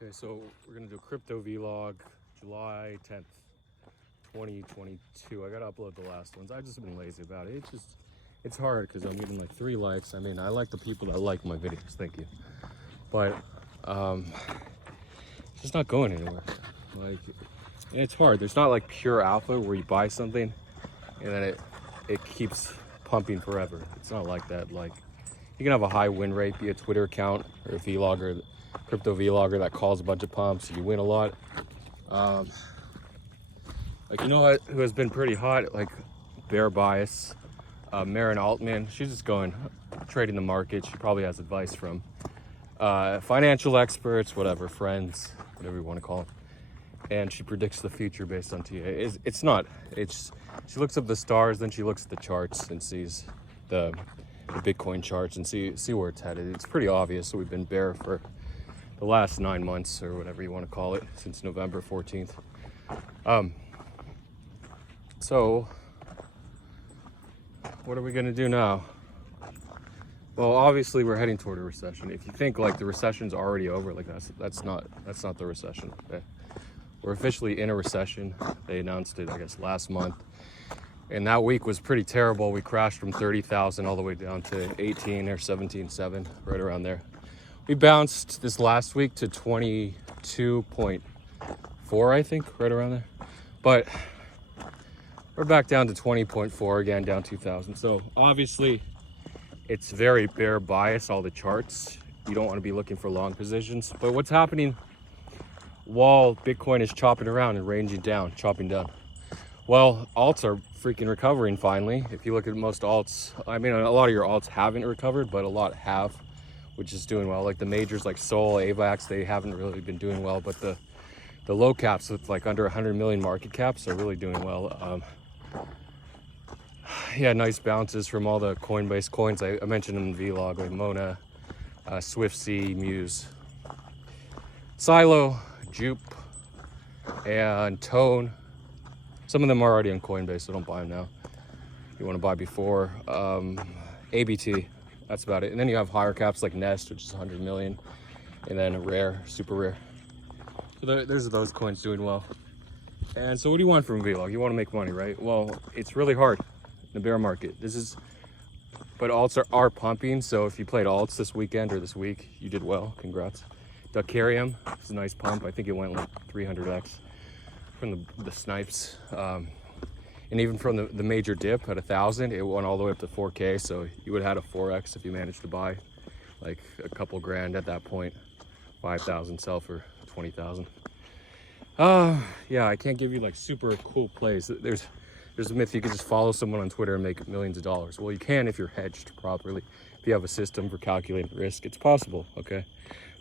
Okay, so we're gonna do a crypto vlog, July 10th, 2022. I gotta upload the last ones. I've just been lazy about it. It's hard because I'm getting like 3 likes. I mean, I like the people that like my videos, thank you. But it's just not going anywhere. Like, and it's hard. There's not like pure alpha where you buy something and then it keeps pumping forever. It's not like that. Like, you can have a high win rate, be a Twitter account or a vlogger, crypto vlogger that calls a bunch of pumps. You win a lot. Like, you know what, who has been pretty hot? Like, Bear Bias, Marin Altman. She's just going trading the market. She probably has advice from financial experts, whatever, friends, whatever you want to call them. And she predicts the future based on TA. It's not. It's she looks up the stars, then she looks at the charts and sees the Bitcoin charts and see where it's headed. It's pretty obvious. So we've been bear for the last 9 months or whatever you want to call it, since November 14th. So what are we gonna do now? Well, obviously we're heading toward a recession. If you think like the recession's already over, like that's not the recession. Okay? We're officially in a recession. They announced it, I guess, last month. And that week was pretty terrible. We crashed from 30,000 all the way down to 18 or 17.7, right around there. We bounced this last week to 22.4, I think, right around there. But we're back down to 20.4 again, down 2,000. So obviously it's very bear bias, all the charts. You don't want to be looking for long positions. But what's happening while Bitcoin is chopping around and ranging down, chopping down? Well, alts are freaking recovering finally. If you look at most alts, I mean, a lot of your alts haven't recovered, but a lot have, which is doing well. Like the majors like Sol, AVAX, they haven't really been doing well, but the low caps with like under 100 million market caps are really doing well. Yeah, nice bounces from all the Coinbase coins I mentioned in the vlog, like Mona, SwiftC, Muse, Silo, Jupe, and Tone. Some of them are already on Coinbase, so don't buy them now. You want to buy before. ABT, that's about it. And then you have higher caps like Nest, which is 100 million, and then rare, super rare. So there's those coins doing well. And so what do you want from a vlog? You want to make money, right? Well, it's really hard in the bear market. But alts are pumping, so if you played alts this weekend or this week, you did well, congrats. Ducarium, it's a nice pump. I think it went like 300x from the snipes. And even from the major dip at 1,000, it went all the way up to 4K, so you would have had a 4x if you managed to buy like a couple grand at that point. 5,000 sell for 20,000. Yeah, I can't give you like super cool plays. There's a myth you can just follow someone on Twitter and make millions of dollars. Well, you can if you're hedged properly. If you have a system for calculating risk, it's possible, okay?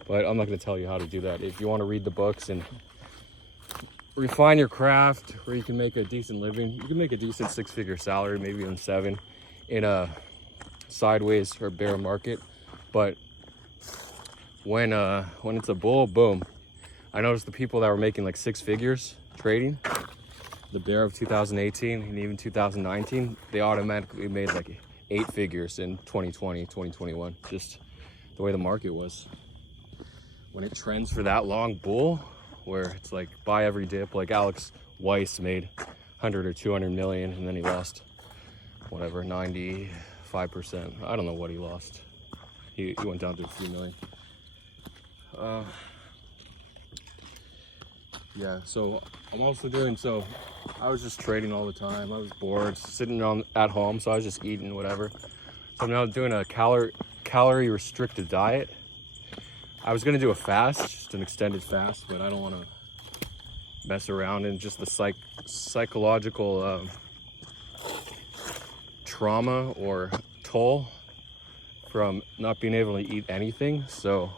But I'm not gonna tell you how to do that. If you wanna read the books and refine your craft where you can make a decent living, you can make a decent 6-figure salary, maybe even 7, in a sideways or bear market. But when it's a bull, boom. I noticed the people that were making like 6 figures trading, the bear of 2018 and even 2019, they automatically made like 8 figures in 2020, 2021, just the way the market was. When it trends for that long bull, where it's like buy every dip, like Alex Weiss made 100 or 200 million and then he lost whatever, 95%. I don't know what he lost. He went down to a few million. Yeah, so I'm also so I was just trading all the time. I was bored, sitting at home, so I was just eating whatever. So I'm now doing a calorie restricted diet. I was gonna do a fast, just an extended fast, but I don't wanna mess around in just the psychological trauma or toll from not being able to eat anything. So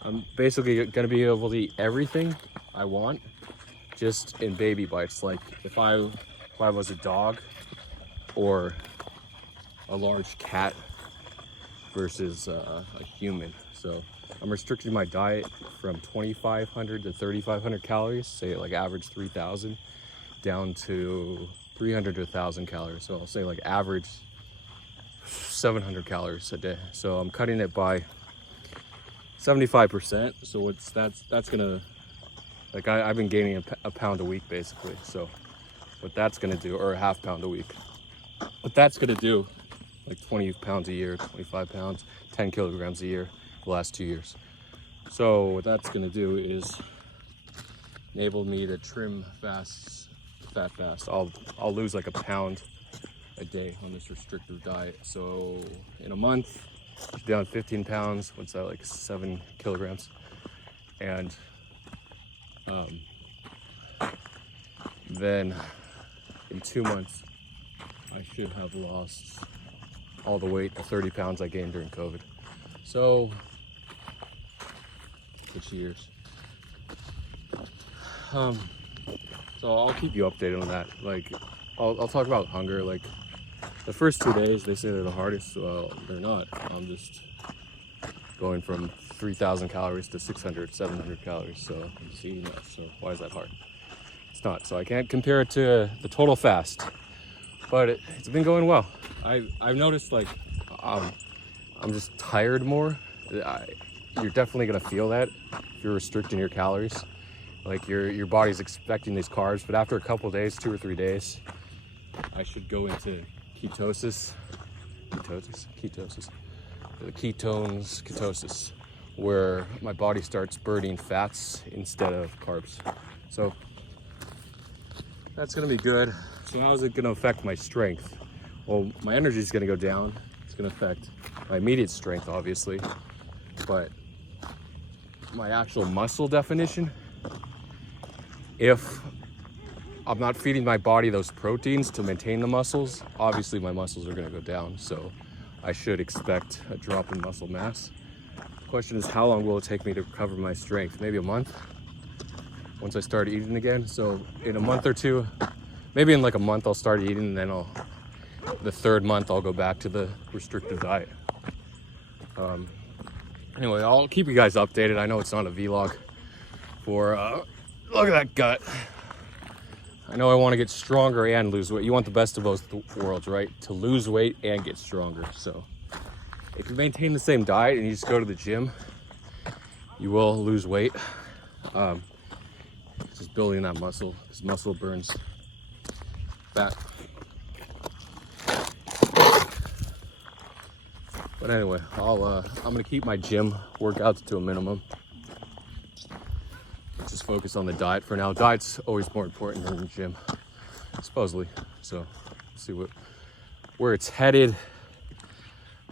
I'm basically gonna be able to eat everything I want, just in baby bites. Like if I was a dog or a large cat versus a human. So I'm restricting my diet from 2,500 to 3,500 calories, say like average 3,000, down to 300 to 1,000 calories. So I'll say like average 700 calories a day. So I'm cutting it by 75%. So that's gonna, like I've been gaining a pound a week basically. So what that's gonna do, or a half pound a week, what that's gonna do, like 20 pounds a year, 25 pounds, 10 kilograms a year, the last 2 years. So what that's gonna do is enable me to trim fat fast. I'll lose like a pound a day on this restrictive diet. So in a month, down 15 pounds. What's that, like 7 kilograms? And then in 2 months, I should have lost all the weight, the 30 pounds I gained during COVID. So, which years? So I'll keep you updated on that. Like, I'll talk about hunger. Like, the first 2 days, they say they're the hardest. Well, they're not. I'm just going from 3,000 calories to 600, 700 calories. So I'm just eating that. So why is that hard? It's not. So I can't compare it to the total fast, but it's been going well. I've noticed, like, I'm just tired more. You're definitely gonna feel that if you're restricting your calories. Like your body's expecting these carbs, but after a couple of days, 2 or 3 days, I should go into ketosis, where my body starts burning fats instead of carbs. So that's gonna be good. So how is it gonna affect my strength? Well, my energy is gonna go down. It's gonna affect my immediate strength, obviously, but my actual muscle definition, if I'm not feeding my body those proteins to maintain the muscles, obviously my muscles are gonna go down. So I should expect a drop in muscle mass. The question is, how long will it take me to recover my strength? Maybe a month once I start eating again. So in a month or two, maybe in like a month I'll start eating, and then the 3rd month I'll go back to the restrictive diet. Anyway, I'll keep you guys updated. I know it's not a vlog for, look at that gut. I know I want to get stronger and lose weight. You want the best of both worlds, right? To lose weight and get stronger. So if you maintain the same diet and you just go to the gym, you will lose weight. Just building that muscle, because muscle burns fat. But anyway, I'm gonna keep my gym workouts to a minimum. Just focus on the diet for now. Diet's always more important than the gym, supposedly. So see where it's headed.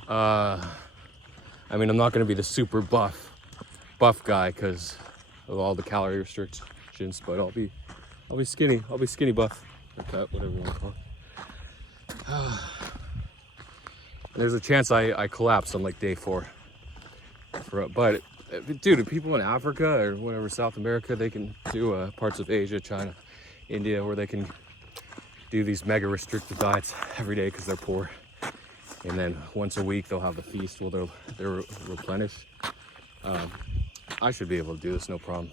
I mean, I'm not gonna be the super buff guy because of all the calorie restrictions, but I'll be skinny. I'll be skinny buff, like that, whatever you want to call it. There's a chance I collapse on like day 4. But dude, people in Africa or whatever, South America, they can do parts of Asia, China, India, where they can do these mega restrictive diets every day because they're poor. And then once a week they'll have a feast where they're replenished. I should be able to do this, no problem.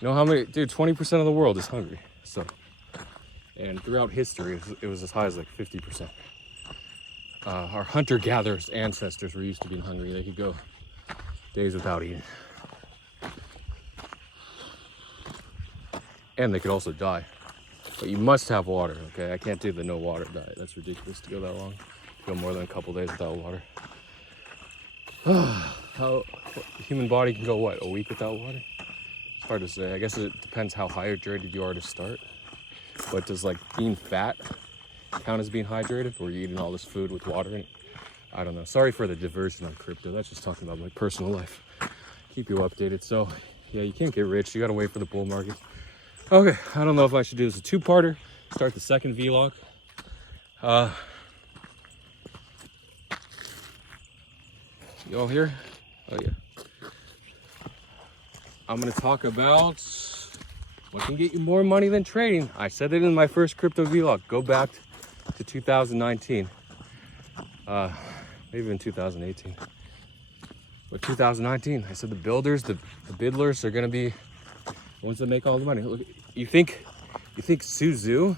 You know how many, dude, 20% of the world is hungry. So, and throughout history, it was as high as like 50%. Our hunter-gatherers ancestors were used to being hungry. They could go days without eating. And they could also die. But you must have water, okay? I can't do the no water diet. That's ridiculous to go that long. Go more than a couple days without water. How the human body can go, what, a week without water? It's hard to say. I guess it depends how hydrated you are to start. But does like being fat count as being hydrated, or are you eating all this food with water in it? I don't know. Sorry for the diversion on crypto. That's just talking about my personal life. Keep you updated. So yeah, you can't get rich. You gotta wait for the bull market. Okay, I don't know if I should do this a 2-parter. Start the second vlog. You all here? Oh yeah. I'm gonna talk about what can get you more money than trading. I said it in my first crypto vlog. Go back to 2019. Maybe in 2018. But 2019, I said the builders, the bidlers are gonna be the ones that make all the money. Look, you think Suzu?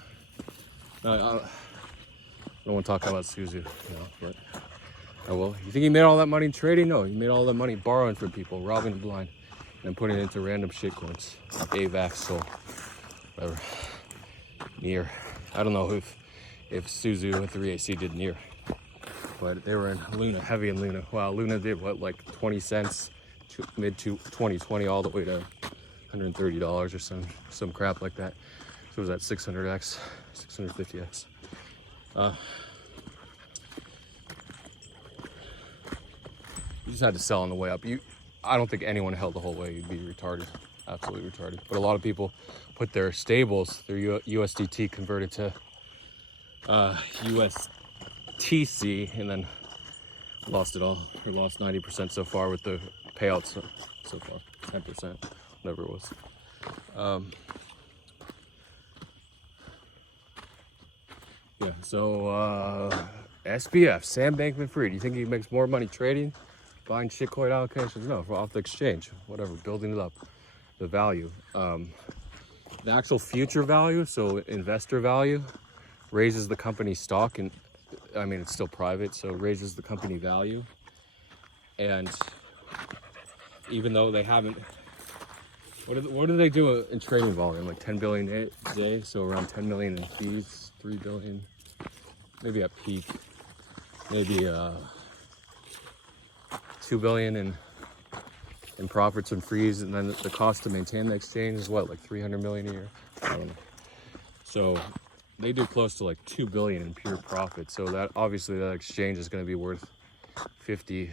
I don't want to talk about Suzu, you know, but Oh, well, you think he made all that money trading? No, he made all that money borrowing from people, robbing the blind, and putting it into random shitcoins, like AVAX, Sol, whatever, Near. I don't know if Suzu and 3AC did Near, but they were in Luna, heavy in Luna. Wow, Luna did what, like 20 cents, mid to 2020, all the way to $130 or some crap like that. So it was at 600x, 650x. You just had to sell on the way up. I don't think anyone held the whole way. You'd be retarded, absolutely retarded. But a lot of people put their stables, their USDT converted to USTC, and then lost it all, or lost 90% so far with the payouts so far, 10%, whatever it was. Yeah, so SBF, Sam Bankman-Fried, do you think he makes more money trading, buying shitcoin allocations? No, off the exchange, whatever, building it up, the value. The actual future value, so investor value, raises the company's stock, and I mean, it's still private, so it raises the company value. And even though they haven't, what do they do in trading volume? Like 10 billion a day, so around 10 million in fees, 3 billion, maybe at peak, maybe 2 billion in profits and fees, and then the cost to maintain the exchange is what, like 300 million a year? I don't know. So they do close to like 2 billion in pure profit. So that obviously that exchange is going to be worth 50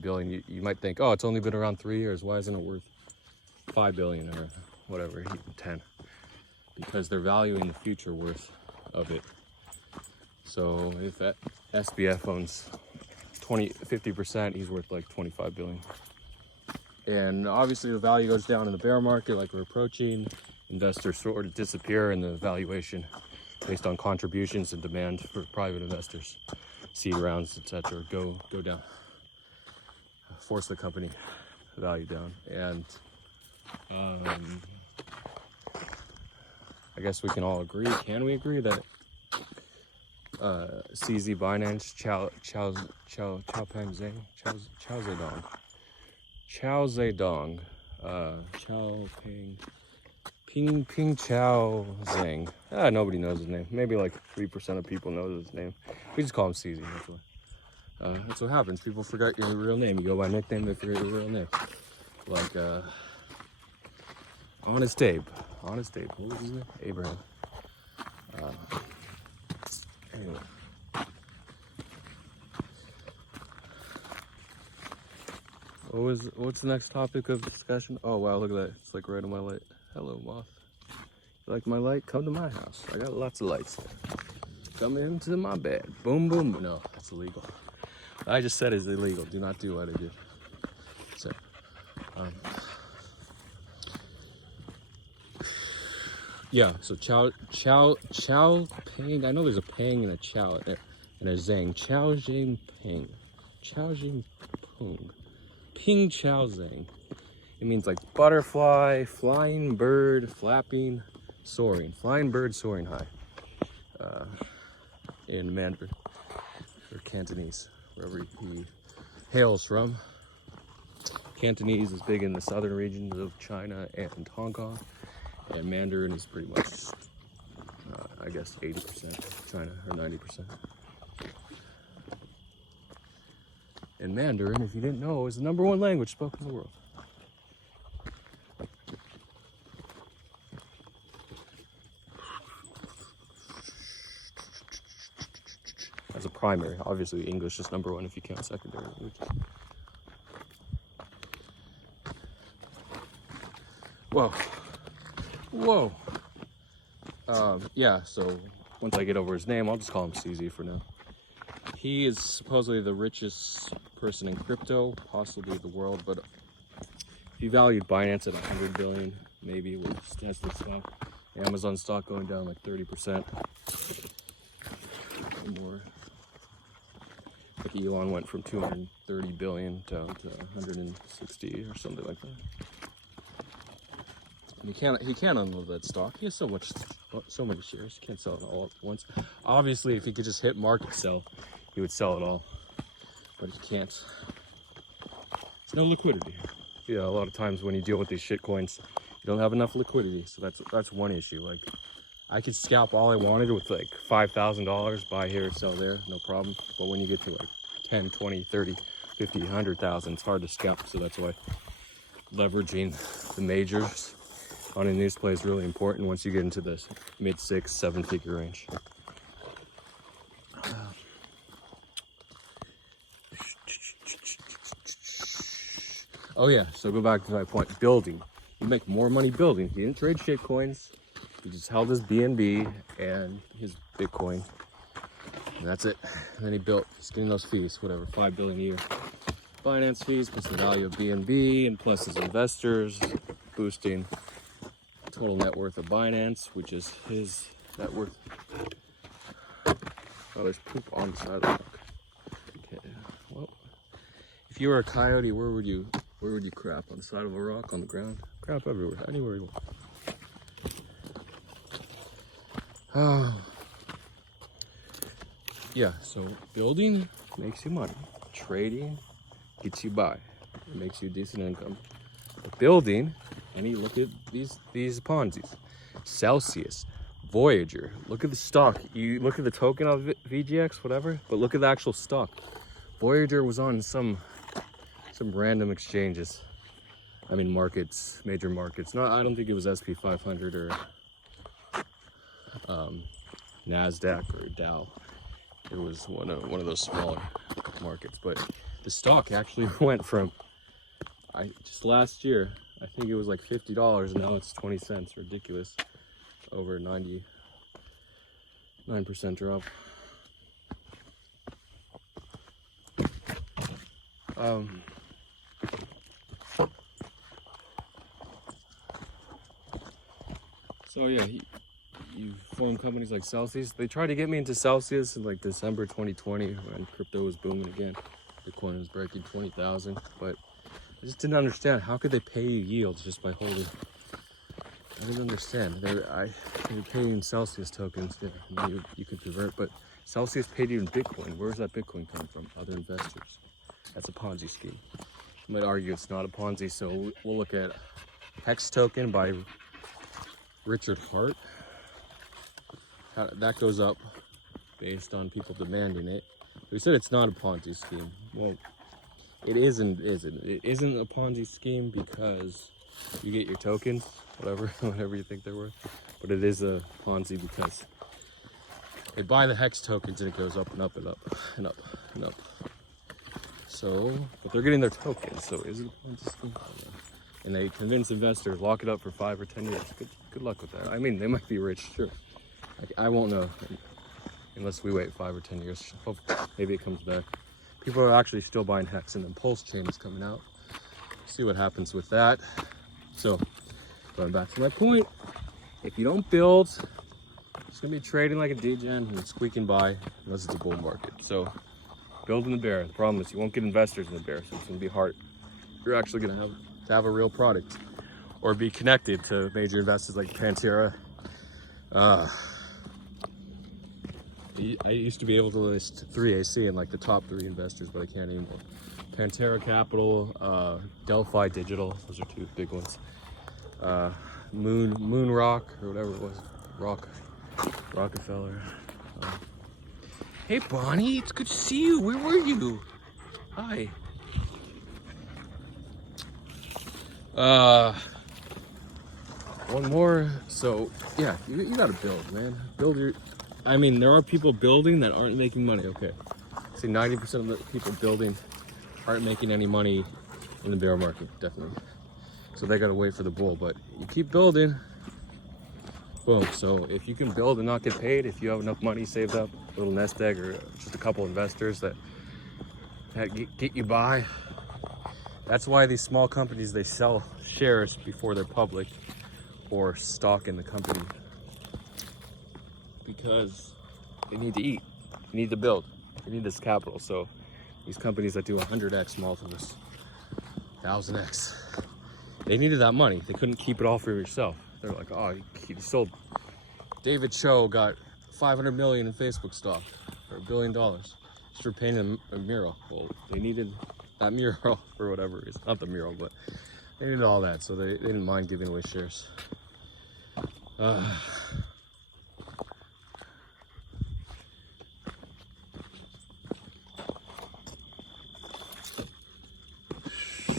billion. You might think, oh, it's only been around 3 years. Why isn't it worth 5 billion or whatever, 10? Because they're valuing the future worth of it. So if that SBF owns 50%, he's worth like 25 billion. And obviously the value goes down in the bear market, like we're approaching. Investors sort of disappear, and the valuation based on contributions and demand for private investors, seed rounds, etc., go down. Force the company value down. And I guess we can all agree. Can we agree that CZ Binance, Chao Zedong, Ping Chao Zhang. Nobody knows his name. Maybe like 3% of people know his name. We just call him CZ. That's what happens. People forget your real name. You go by nickname, they forget your real name. Like Honest Abe. What was his name? Abraham. Anyway. What's the next topic of discussion? Oh wow, look at that. It's like right on my light. Hello, moth. You like my light? Come to my house. I got lots of lights there. Come into my bed. Boom, boom. No, that's illegal. I just said it's illegal. Do not do what I did. So, yeah, so Chao Ping. I know there's a Ping and a Chao and a Zhang. Chao Jing Ping. Chao Jing Ping. Ping Chao Zhang. It means like butterfly, flying bird, flapping, soaring. Flying bird soaring high. In Mandarin or Cantonese, wherever he hails from. Cantonese is big in the southern regions of China and Hong Kong. And Mandarin is pretty much, I guess, 80% China or 90%. And Mandarin, if you didn't know, is the #1 language spoken in the world. As a primary, obviously English is #1 if you count secondary language. Whoa. Yeah, so once I get over his name, I'll just call him CZ for now. He is supposedly the richest person in crypto, possibly the world, but he valued Binance at 100 billion, maybe, with Tesla stock. Amazon stock going down like 30%. Or more. Like Elon went from 230 billion down to 160 or something like that. And he can't unload that stock. He has so many shares. He can't sell it all at once. Obviously, if he could just hit market sell, he would sell it all. but you can't. There's no liquidity. Yeah, a lot of times when you deal with these shit coins, you don't have enough liquidity. So that's one issue. Like, I could scalp all I wanted with like $5,000, buy here, sell there, no problem. But when you get to like 10, 20, 30, 50, 100,000, it's hard to scalp. So that's why leveraging the majors on a news play is really important once you get into the mid 6-7 figure range. Oh yeah, so go back to my point, building. You make more money building. He didn't trade shit coins. He just held his BNB and his Bitcoin. And that's it. And then he built, he's getting those fees, whatever, 5 billion a year. Finance fees plus the value of BNB and plus his investors, boosting total net worth of Binance, which is his net worth. Oh, there's poop on the side of the rock. Okay, well, if you were a coyote, where would you crap? On the side of a rock, on the ground? Crap everywhere, anywhere you want. Oh. Yeah, so building makes you money. Trading gets you by. It makes you a decent income. But building, and you look at these Ponzi's. Celsius, Voyager, look at the stock. You look at the token of it, VGX, whatever, but look at the actual stock. Voyager was on some random exchanges. I mean markets, major markets. I don't think it was SP 500 or NASDAQ or Dow. It was one of those smaller markets. But the stock actually went from, just last year, I think it was like $50 and now it's 20 cents. Ridiculous. Over 99% drop. So yeah, you form companies like Celsius. They tried to get me into Celsius in like December 2020 when crypto was booming again. Bitcoin was breaking 20,000, but I just didn't understand, how could they pay you yields just by holding? I didn't understand. They were paying in Celsius tokens. Yeah, you could convert, but Celsius paid you in Bitcoin. Where's that Bitcoin come from? Other investors. That's a Ponzi scheme. You might argue it's not a Ponzi, so we'll look at Hex token by Richard Hart. That goes up based on people demanding it. We said it's not a Ponzi scheme. Well, it isn't. It isn't a Ponzi scheme because you get your tokens, whatever you think they're worth. But it is a Ponzi because they buy the Hex tokens and it goes up and up and up and up and up. So, but they're getting their tokens. So is it a Ponzi scheme? And they convince investors, lock it up for 5 or 10 years. Good luck with that. I mean, they might be rich, sure. I won't know unless we wait 5 or 10 years. Hope maybe it comes back. People are actually still buying Hex, and then Pulse Chain is coming out. See what happens with that. So, going back to my point, if you don't build, it's gonna be trading like a degen and squeaking by unless it's a bull market. So, build in the bear. The problem is you won't get investors in the bear, so it's gonna be hard. You're actually gonna have a real product or be connected to major investors like Pantera. I used to be able to list 3AC in like the top 3 investors, but I can't anymore. Pantera Capital, Delphi Digital, those are 2 big ones. Moon Rock, or whatever it was, Rockefeller. Hey Bonnie, it's good to see you. Where were you? Hi. One more. So yeah, you gotta build, man. I mean, there are people building that aren't making money. Okay, say 90% of the people building aren't making any money in the bear market, definitely. So they gotta wait for the bull. But you keep building, boom. So if you can build and not get paid, if you have enough money saved up, a little nest egg or just a couple investors that get you by. That's why these small companies, they sell shares before they're public or stock in the company, because they need to eat, they need to build, they need this capital. So these companies that do 100x multiples, 1000x, they needed that money. They couldn't keep it all for yourself. They're like, oh, he sold, David Cho got 500 million in Facebook stock for $1 billion. just for painting a mural. Well, they needed that mural for whatever reason. Not the mural, but they needed all that, so they didn't mind giving away shares.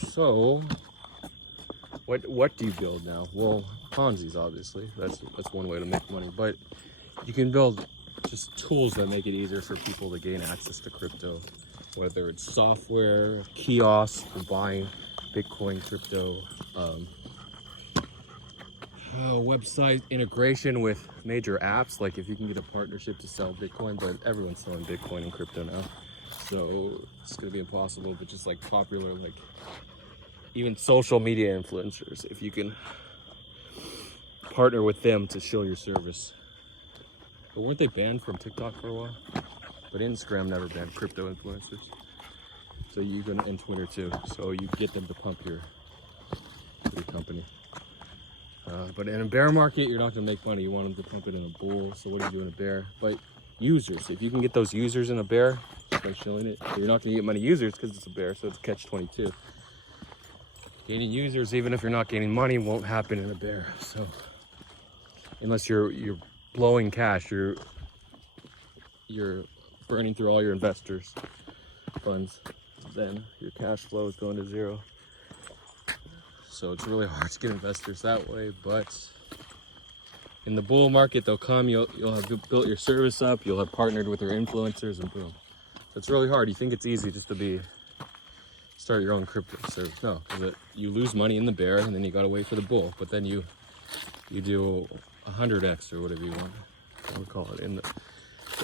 So, what do you build now? Well, Ponzi's obviously. That's one way to make money, but you can build just tools that make it easier for people to gain access to crypto, whether it's software, kiosks for buying Bitcoin, crypto, website integration with major apps, like if you can get a partnership to sell Bitcoin, but everyone's selling Bitcoin and crypto now, so it's gonna be impossible. But just like popular, like even social media influencers, if you can partner with them to show your service. But weren't they banned from TikTok for a while? But Instagram never banned crypto influencers. So you can, and Twitter too. So you get them to pump your company. But in a bear market, you're not gonna make money. You want them to pump it in a bull. So what do you do in a bear? But users, if you can get those users in a bear by showing it, you're not gonna get many users because it's a bear. So it's catch-22. Gaining users, even if you're not gaining money, won't happen in a bear. So unless you're blowing cash, you're burning through all your investors' funds, then your cash flow is going to zero. So it's really hard to get investors that way. But in the bull market, they'll come. You'll have built your service up. You'll have partnered with your influencers, and boom. So it's really hard. You think it's easy just to start your own crypto service? No, because you lose money in the bear, and then you gotta wait for the bull. But then you do 100x or whatever you want to call it in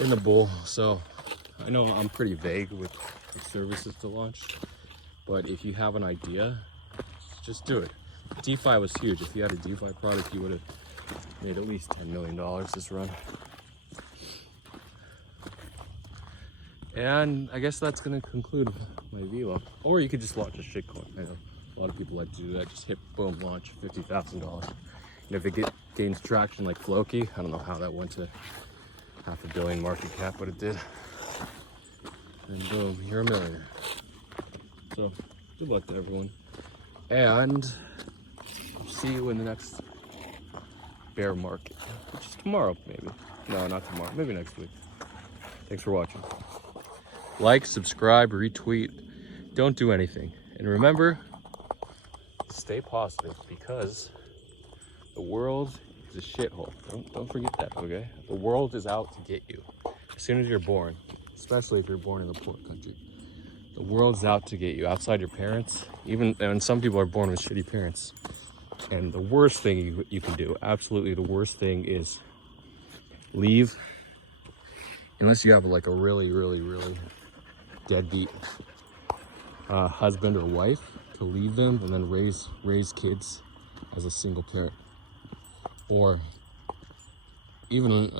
the bull. So I know I'm pretty vague with services to launch, but if you have an idea, just do it. DeFi was huge. If you had a DeFi product, you would have made at least $10 million this run. And I guess that's going to conclude my vlog. Or you could just launch a shitcoin. I know a lot of people like to do that. Just hit, boom, launch $50,000. And if it gains traction like Floki, I don't know how that went to $500 million market cap, but it did. And boom, you're a millionaire. So good luck to everyone. And I'll see you in the next bear market, which is tomorrow, maybe. No, not tomorrow. Maybe next week. Thanks for watching. Like, subscribe, retweet. Don't do anything. And remember, stay positive, because the world is a shithole. Don't forget that, okay? The world is out to get you. As soon as you're born, especially if you're born in a poor country, the world's out to get you. Outside your parents, and some people are born with shitty parents. And the worst thing you can do, absolutely the worst thing, is leave. Unless you have like a really, really, really deadbeat husband or wife, to leave them and then raise kids as a single parent. Or even have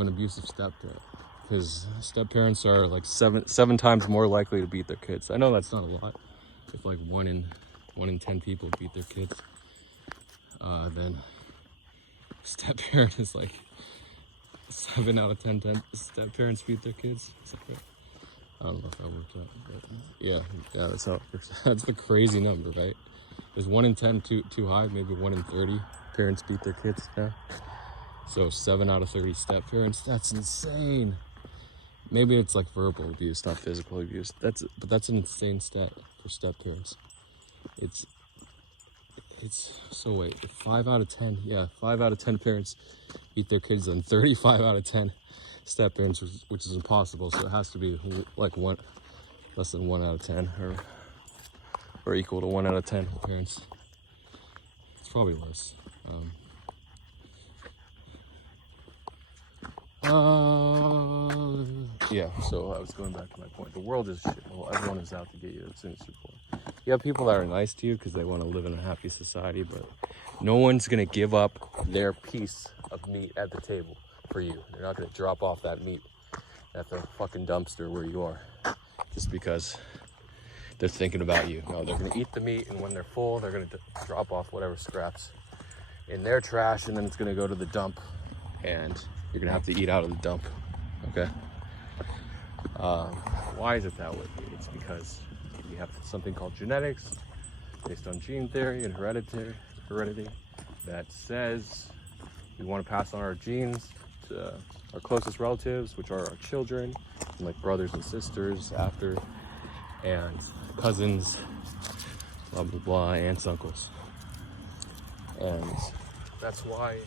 an abusive step-parent. Because step-parents are like seven times more likely to beat their kids. I know that's not a lot. If like one in 10 people beat their kids, then step-parent is like 7 out of 10 step-parents beat their kids. I don't know if that worked out, but yeah, that's how it works. That's a crazy number, right? Is 1 in 10 too high? Maybe 1 in 30 parents beat their kids now. So 7 out of 30 step-parents. That's insane. Maybe it's like verbal abuse, not physical abuse. But that's an insane stat for step-parents. It's so wait, 5 out of 10, yeah, 5 out of 10 parents beat their kids, and 35 out of 10 step-parents, which is impossible. So it has to be like less than 1 out of 10, or equal to 1 out of 10 parents. It's probably less. Yeah, so I was going back to my point. The world is shit. Well, everyone is out to get you as soon as you're born. You have people that are nice to you because they want to live in a happy society, but no one's going to give up their piece of meat at the table for you. They're not going to drop off that meat at the fucking dumpster where you are just because they're thinking about you. No, they're going to eat the meat, and when they're full, they're going to drop off whatever scraps in their trash, and then it's going to go to the dump, and you're going to have to eat out of the dump okay? Why is it that way? It's because we have something called genetics, based on gene theory and heredity, that says we want to pass on our genes to our closest relatives, which are our children, and like brothers and sisters after, and cousins, blah, blah, blah, aunts, uncles. And that's why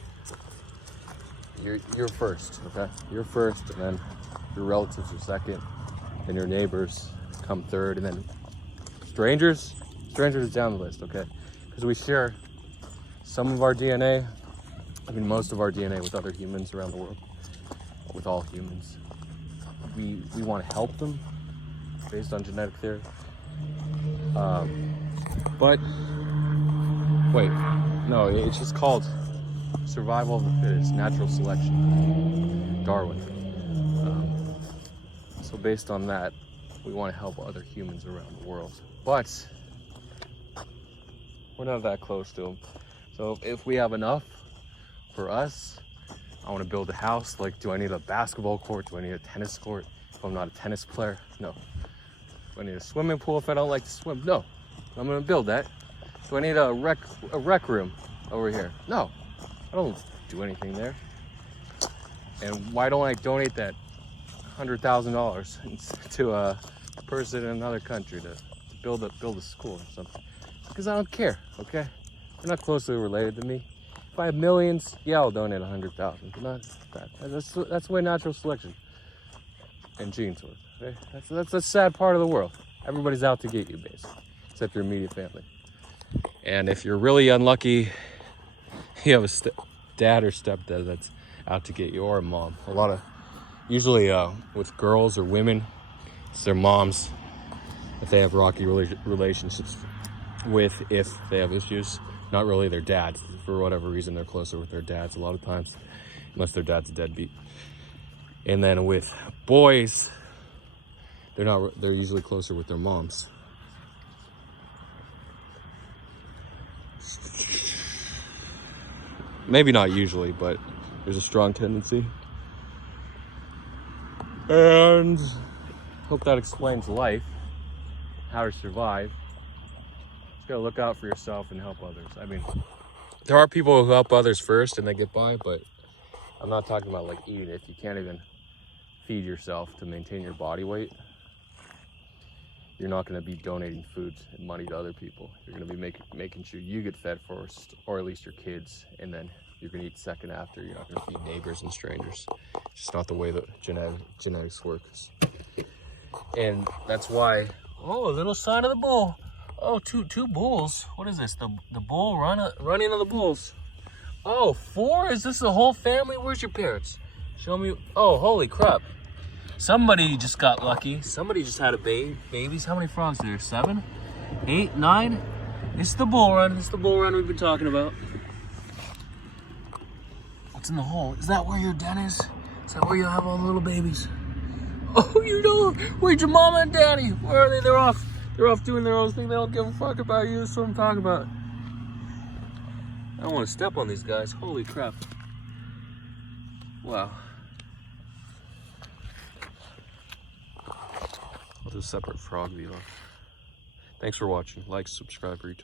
you're first, okay? You're first, and then your relatives are second, and your neighbors come third, and then strangers is down the list, okay? Because we share some of our DNA, I mean most of our DNA with other humans around the world, with all humans. We want to help them based on genetic theory. But wait, no, it's just called survival of the fittest, natural selection, Darwin. So based on that, we want to help other humans around the world, but we're not that close to them. So if we have enough for us, I want to build a house. Like, do I need a basketball court? Do I need a tennis court if I'm not a tennis player? No. Do I need a swimming pool if I don't like to swim? No. I'm going to build that. Do I need a rec room over here? No. I don't do anything there. And why don't I donate that $100,000 to a person in another country to build a school or something? Because I don't care, okay? They're not closely related to me. If I have millions, yeah, I'll donate 100,000. But not that. That's the way natural selection and genes work. Okay? That's a sad part of the world. Everybody's out to get you, basically, except your immediate family. And if you're really unlucky, you have a dad or stepdad that's out to get you, or a mom. Usually with girls or women, it's their moms if they have rocky relationships with, if they have issues. Not really their dads. For whatever reason, they're closer with their dads a lot of times, unless their dad's a deadbeat. And then with boys, they're usually closer with their moms. Maybe not usually, but there's a strong tendency. And hope that explains life, how to survive. Just gotta look out for yourself and help others. I mean, there are people who help others first and they get by, but I'm not talking about like eating. If you can't even feed yourself to maintain your body weight, you're not going to be donating food and money to other people. You're going to be making sure you get fed first, or at least your kids, and then you're going to eat second after. You're not going to feed neighbors and strangers. It's just not the way that genetics works. And that's why, oh, a little sign of the bull. Oh, two bulls. What is this? The bull running of the bulls. Oh, 4? Is this a whole family? Where's your parents? Show me. Oh, holy crap. Somebody just got lucky. Somebody just had a babies. How many frogs are there? 7? 8? 9? This is the bull run. This is the bull run we've been talking about. What's in the hole? Is that where your den is? Is that where you have all the little babies? Oh, you know, where's your mama and daddy? Where are they? They're off doing their own thing. They don't give a fuck about you. That's what I'm talking about. I don't want to step on these guys. Holy crap. Wow. I'll do a separate frog vlog. Thanks for watching. Like, subscribe, retweet.